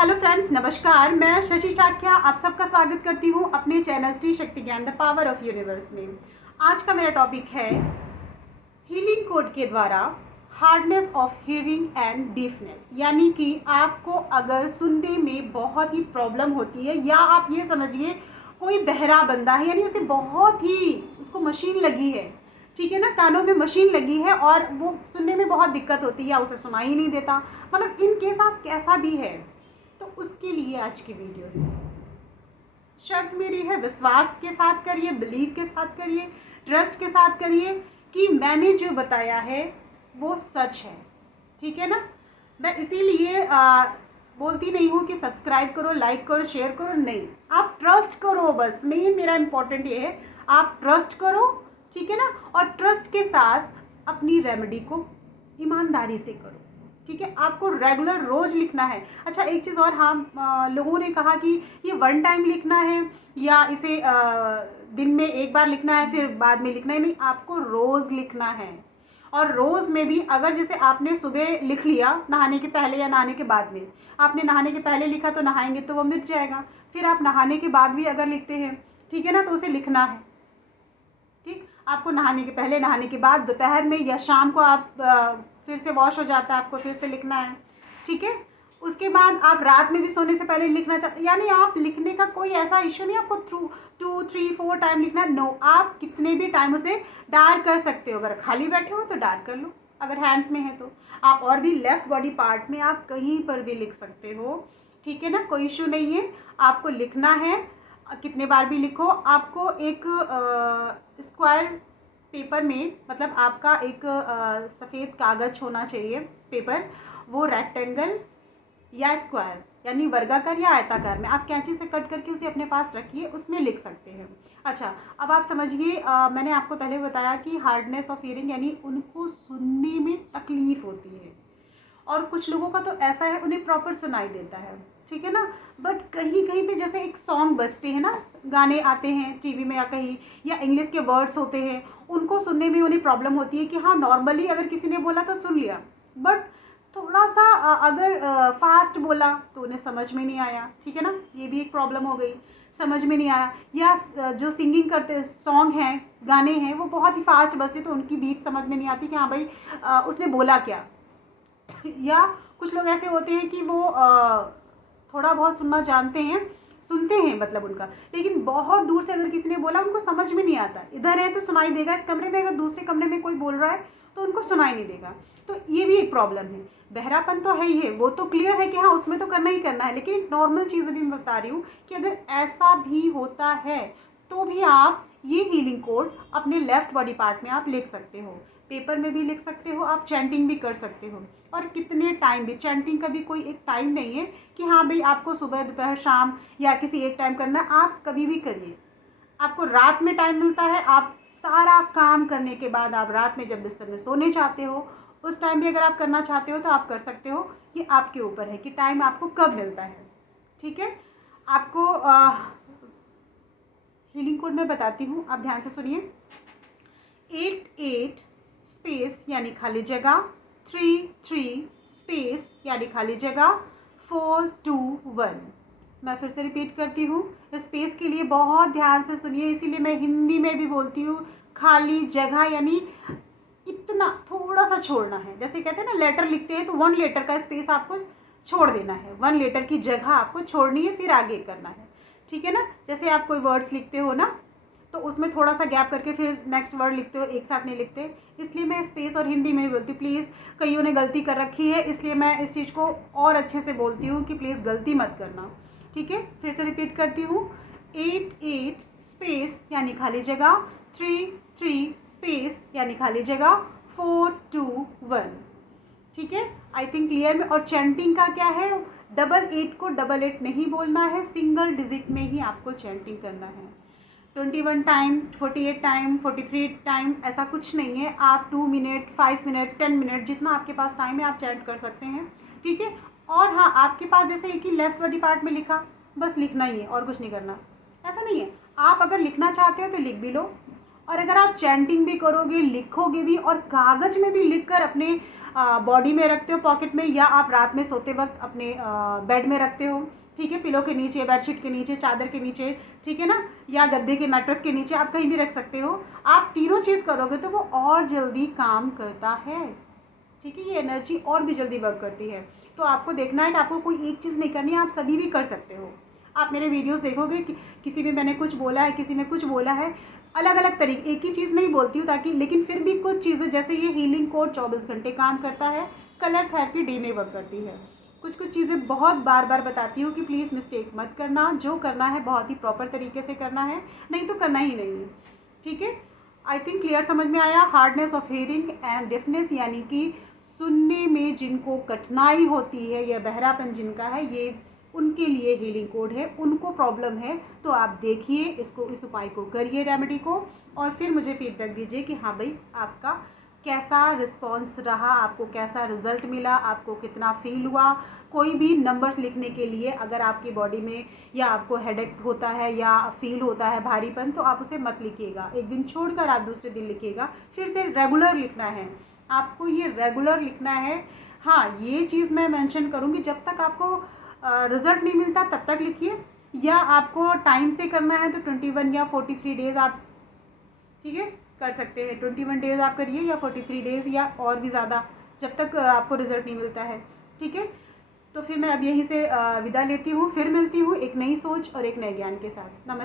Hello friends, नमस्कार। मैं शशि शाक्या आप सबका स्वागत करती हूँ अपने चैनल त्रिशक्ति ज्ञान द पावर ऑफ यूनिवर्स में। आज का मेरा टॉपिक है हीलिंग कोड के द्वारा hardness of hearing and deafness. यानी कि आपको अगर सुनने में बहुत ही प्रॉब्लम होती है, या आप ये समझिए कोई बहरा बंदा है, यानी उसे बहुत ही उसको मशीन लगी है, ठीक है ना, कानों में मशीन लगी है और वो सुनने में बहुत दिक्कत होती है या उसे सुनाई ही नहीं देता, मतलब इन केस आप कैसा भी है, तो उसके लिए आज की वीडियो है। शर्त मेरी है, विश्वास के साथ करिए, बिलीव के साथ करिए, ट्रस्ट के साथ करिए कि मैंने जो बताया है वो सच है, ठीक है ना। मैं इसीलिए बोलती नहीं हूँ कि सब्सक्राइब करो, लाइक करो, शेयर करो, नहीं, आप ट्रस्ट करो। बस मेन मेरा इंपॉर्टेंट ये है, आप ट्रस्ट करो, ठीक है ना। और ट्रस्ट के साथ अपनी रेमेडी को ईमानदारी से करो, ठीक है। आपको रेगुलर रोज लिखना है। अच्छा, एक चीज़ और, हाँ, लोगों ने कहा कि ये वन टाइम लिखना है या इसे दिन में एक बार लिखना है फिर बाद में लिखना है। नहीं, आपको रोज़ लिखना है। और रोज़ में भी अगर जैसे आपने सुबह लिख लिया नहाने के पहले या नहाने के बाद में, आपने नहाने के पहले लिखा तो नहाएंगे तो वो मिट जाएगा। फिर आप नहाने के बाद भी अगर लिखते हैं, ठीक है ना, तो उसे लिखना है, ठीक। आपको नहाने के पहले, नहाने के बाद, दोपहर में या शाम को आप फिर से वॉश हो जाता है, आपको फिर से लिखना है, ठीक है। उसके बाद आप रात में भी सोने से पहले लिखना चाहते, यानी आप लिखने का कोई ऐसा इश्यू नहीं, आपको 2, 3, 4 टाइम लिखना है। नो, आप कितने भी टाइम उसे डार्क कर सकते हो। अगर खाली बैठे हो तो डार्क कर लो, अगर हैंड्स में है तो आप और भी लेफ्ट बॉडी पार्ट में आप कहीं पर भी लिख सकते हो, ठीक है ना, कोई इशू नहीं है। आपको लिखना है, कितने बार भी लिखो। आपको एक स्क्वायर पेपर में, मतलब आपका एक सफ़ेद कागज़ होना चाहिए, पेपर, वो रेक्टेंगल या स्क्वायर यानी वर्गाकार या आयताकार में आप कैंची से कट करके उसे अपने पास रखिए, उसमें लिख सकते हैं। अच्छा, अब आप समझिए, मैंने आपको पहले बताया कि हार्डनेस ऑफ हियरिंग यानी उनको सुनने में तकलीफ़ होती है, और कुछ लोगों का तो ऐसा है उन्हें प्रॉपर सुनाई देता है, ठीक है ना। बट कहीं कहीं पे जैसे एक सॉन्ग बजते हैं ना, गाने आते हैं टीवी में या कहीं, या इंग्लिश के वर्ड्स होते हैं, उनको सुनने में उन्हें प्रॉब्लम होती है कि हाँ, नॉर्मली अगर किसी ने बोला तो सुन लिया, बट थोड़ा सा अगर फास्ट बोला तो उन्हें समझ में नहीं आया, ठीक है ना, ये भी एक प्रॉब्लम हो गई, समझ में नहीं आया। या जो सिंगिंग करते सॉन्ग हैं, गाने हैं, वो बहुत ही फास्ट बजते तो उनकी बीट समझ में नहीं आती कि हाँ भाई उसने बोला क्या। या कुछ लोग ऐसे होते हैं कि वो थोड़ा बहुत सुनना जानते हैं, सुनते हैं मतलब उनका, लेकिन बहुत दूर से अगर किसी ने बोला उनको समझ में नहीं आता। इधर है तो सुनाई देगा इस कमरे में, अगर दूसरे कमरे में कोई बोल रहा है तो उनको सुनाई नहीं देगा। तो ये भी एक प्रॉब्लम है। बहरापन तो है ही है, वो तो क्लियर है कि हाँ उसमें तो करना ही करना है, लेकिन नॉर्मल चीज़ अभी मैं बता रही हूँ कि अगर ऐसा भी होता है तो भी आप ये हीलिंग कोड अपने लेफ्ट बॉडी पार्ट में आप लिख सकते हो, पेपर में भी लिख सकते हो, आप चैंटिंग भी कर सकते हो। और कितने टाइम भी, चैंटिंग का भी कोई एक टाइम नहीं है कि हाँ भाई आपको सुबह, दोपहर, शाम या किसी एक टाइम करना है, आप कभी भी करिए। आपको रात में टाइम मिलता है, आप सारा काम करने के बाद आप रात में जब बिस्तर में सोने चाहते हो उस टाइम भी अगर आप करना चाहते हो तो आप कर सकते हो। ये आपके ऊपर है कि टाइम आपको कब मिलता है, ठीक है। आपको हीलिंग कोड में बताती हूँ, आप ध्यान से सुनिए। 8 स्पेस यानी खाली जगह, 3 स्पेस यानी खाली जगह, 4 2 1। मैं फिर से रिपीट करती हूँ, स्पेस के लिए बहुत ध्यान से सुनिए, इसीलिए मैं हिंदी में भी बोलती हूँ। खाली जगह यानी इतना थोड़ा सा छोड़ना है, जैसे कहते हैं ना लेटर लिखते हैं तो 1 लेटर का स्पेस आपको छोड़ देना है, 1 लेटर की जगह आपको छोड़नी है, फिर आगे करना है, ठीक है ना। जैसे आप कोई वर्ड्स लिखते हो ना तो उसमें थोड़ा सा गैप करके फिर नेक्स्ट वर्ड लिखते हो, एक साथ नहीं लिखते, इसलिए मैं स्पेस और हिंदी में ही बोलती हूँ। प्लीज़, कईयों ने गलती कर रखी है, इसलिए मैं इस चीज़ को और अच्छे से बोलती हूँ कि प्लीज़ गलती मत करना, ठीक है। फिर से रिपीट करती हूँ, 8 स्पेस यानी खाली जगह, 3 स्पेस यानी खाली जगह, 4 2 1, ठीक है। आई थिंक क्लियर में। और चैंटिंग का क्या है, 8 को 8 नहीं बोलना है, सिंगल डिजिट में ही आपको चैंटिंग करना है। 21 टाइम, 48 टाइम, 43 टाइम, ऐसा कुछ नहीं है। आप 2 मिनट, 5 मिनट, 10 मिनट, जितना आपके पास टाइम है आप चैंट कर सकते हैं, ठीक है। और हाँ, आपके पास जैसे एक ही लेफ्ट बॉडी पार्ट में लिखा, बस लिखना ही है और कुछ नहीं करना, ऐसा नहीं है। आप अगर लिखना चाहते हो तो लिख भी लो, और अगर आप चैंटिंग भी करोगे, लिखोगे भी और कागज़ में भी लिख कर अपने बॉडी में रखते हो, पॉकेट में, या आप रात में सोते वक्त अपने बेड में रखते हो, ठीक है, पिलो के नीचे, बेडशीट के नीचे, चादर के नीचे, ठीक है ना, या गद्दे के मैट्रेस के नीचे, आप कहीं भी रख सकते हो। आप तीनों चीज़ करोगे तो वो और जल्दी काम करता है, ठीक है, ये एनर्जी और भी जल्दी वर्क करती है। तो आपको देखना है कि आपको कोई एक चीज़ नहीं करनी है, आप सभी भी कर सकते हो। आप मेरे वीडियोस देखोगे कि किसी में मैंने कुछ बोला है, किसी में कुछ बोला है, अलग अलग तरीके, एक ही चीज़ नहीं बोलती हूँ ताकि, लेकिन फिर भी कुछ चीज़ें, जैसे ये हीलिंग कोड 24 घंटे काम करता है, कलर थेरेपी डे में वर्क करती है। कुछ कुछ चीज़ें बहुत बार बार बताती हूँ कि प्लीज़ मिस्टेक मत करना, जो करना है बहुत ही प्रॉपर तरीके से करना है, नहीं तो करना ही नहीं है, ठीक है। आई थिंक क्लियर समझ में आया। Hardness of hearing and deafness, यानी कि सुनने में जिनको कठिनाई होती है या बहरापन जिनका है, ये उनके लिए हीलिंग कोड है, उनको प्रॉब्लम है। तो आप देखिए इसको, इस उपाय को करिए, रेमेडी को, और फिर मुझे फीडबैक दीजिए कि हाँ भाई आपका कैसा रिस्पॉन्स रहा, आपको कैसा रिजल्ट मिला, आपको कितना फील हुआ। कोई भी नंबर्स लिखने के लिए, अगर आपकी बॉडी में या आपको हेडेक होता है या फील होता है भारीपन, तो आप उसे मत लिखिएगा, एक दिन छोड़कर आप दूसरे दिन लिखिएगा। फिर से रेगुलर लिखना है आपको, ये रेगुलर लिखना है। हाँ, ये चीज़ मैं मेंशन करूँगी, जब तक आपको रिज़ल्ट नहीं मिलता तब तक लिखिए, या आपको टाइम से करना है तो 21 या 43 डेज़ आप, ठीक है, कर सकते हैं। 21 डेज़ आप करिए या 43 डेज़ या और भी ज़्यादा, जब तक आपको रिज़ल्ट नहीं मिलता है, ठीक है। तो फिर मैं अब यहीं से विदा लेती हूँ, फिर मिलती हूँ एक नई सोच और एक नए ज्ञान के साथ। नमस्कार।